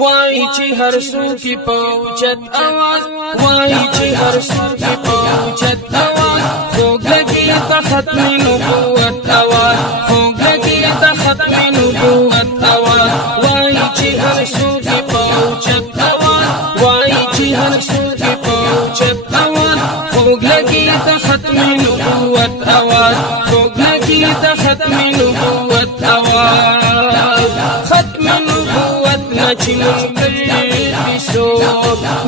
وای چې هر څوک په اوچت आवाज وای چې هر څوک په اوچت आवाज خوږ لګي د ختم نبوت आवाज خوږ لګي د ختم نبوت आवाज وای چې هر څوک په اوچت आवाज وای چې هر څوک په اوچت आवाज خوږ لګي د ختم نبوت आवाज خوږ لګي د ختم نبوت आवाज ختم نبوت چې منکر دي شو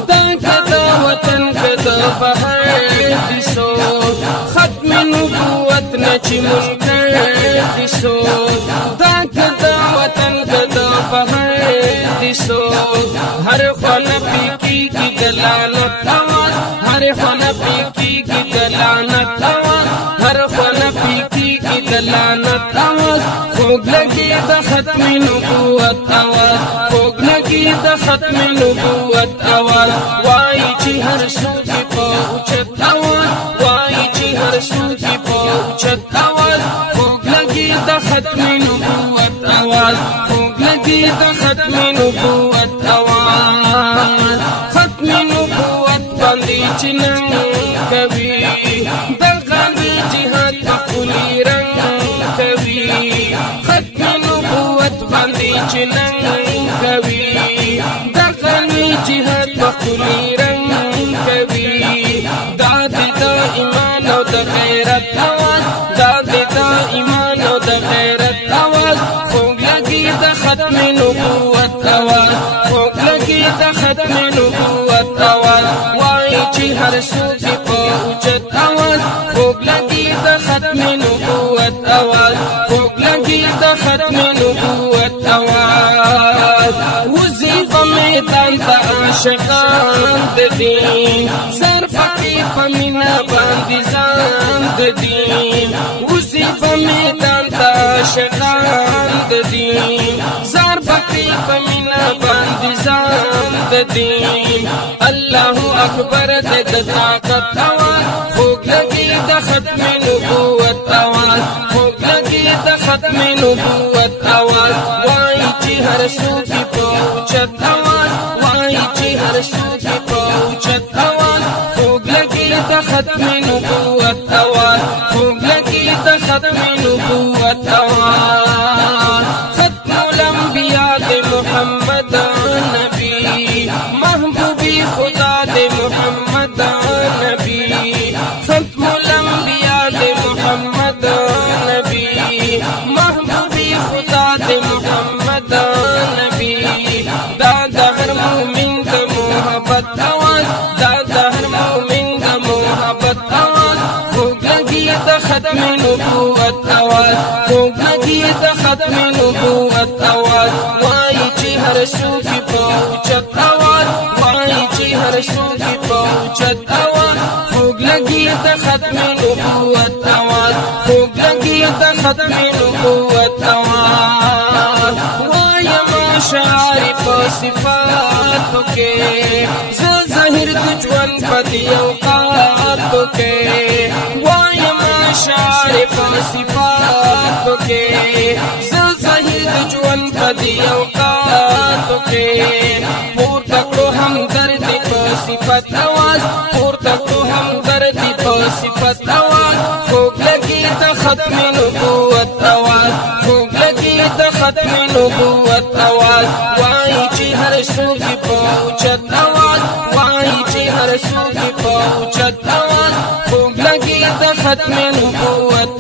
دا کدا وطن کدا بهر دي شو ختم نبوت چې منکر دي شو دا کدا وطن کدا بهر دي شو هر خانه پی کی دلالت आवाज هر خانه پی کی دلالت आवाज هر خانه پی کی دلالت आवाज خوږ لګي د ختم نبوت आवाज خوږ لګي د ختم نبوت आवाज وای چې هر څوک په اوچت आवाज وای چې هر څوک په اوچت आवाज خوږ لګي د ختم نبوت आवाज خوږ لګي د ختم نبوت आवाज ختم نبوت باندې چې نن کوي د غالي جهاد په خولي رنگ کوي ختم نبوت باندې چې نن کوي د غالي جهاد په خولي رنگ کوي داد د ایمان او د غیرت आवाज داد د ایمان او د غیرت आवाज خوږ لګي د ختم نبوت आवाज خوږ لګي د ختم نبوت आवाज وای چې هر څوک په اوچت आवाज خوږ لګي د ختم نبوت आवाज خوږ لګي د ختم نبوت आवाज وظیفه میدان ته عاشقان د دین سر پکې په مینا باندې ځان د دین وظیفه میدان ته عاشقان د دین سر پکې په مینا باندې ځان د دین الله اکبر د طاقت आवाज خوږ لګي د ختم نبوت आवाज خوږ لګي د ختم نبوت आवाज وای چې هر څوک په اوچت आवाज وای چې هر څوک په اوچت आवाज خوږ لګي د ختم نبوت आवाज خوږ لګي د ختم نبوت आवाज ختم الانبیاء د محمد نبی محبوبی خدا د محمد نبی ختم الانبیاء د محمد نبی محبوبی خدا د محمد نبی دا د هر مومن د محبت आवाज دا د هر مومن د محبت आवाज خوږ لګي د ختم نبوت आवाज خوږ لګي د ختم نبوت आवाज وای چې هر څوک په اوچت आवाज وای چې هر څوک په اوچت आवाज خوږ لګي د ختم نبوت आवाज خوږ لګي د ختم نبوت आवाज وای ما شعر په صفاتو کې ظاهر د ژوند په دی اوقاتو کې وای ما شعر په صفاتو کې ظاهر د ژوند په دی اوقاتو کې پورته کړو هم درد په صفت आवाज پورته کړو هم درد په صفت आवाज خوږ لګي د ختم نبوت आवाज خوږ لګي د ختم نبوت आवाज وای چې هر څوک په اوچت आवाज وای چې هر څوک په اوچت आवाज خوږ لګي د ختم نبوت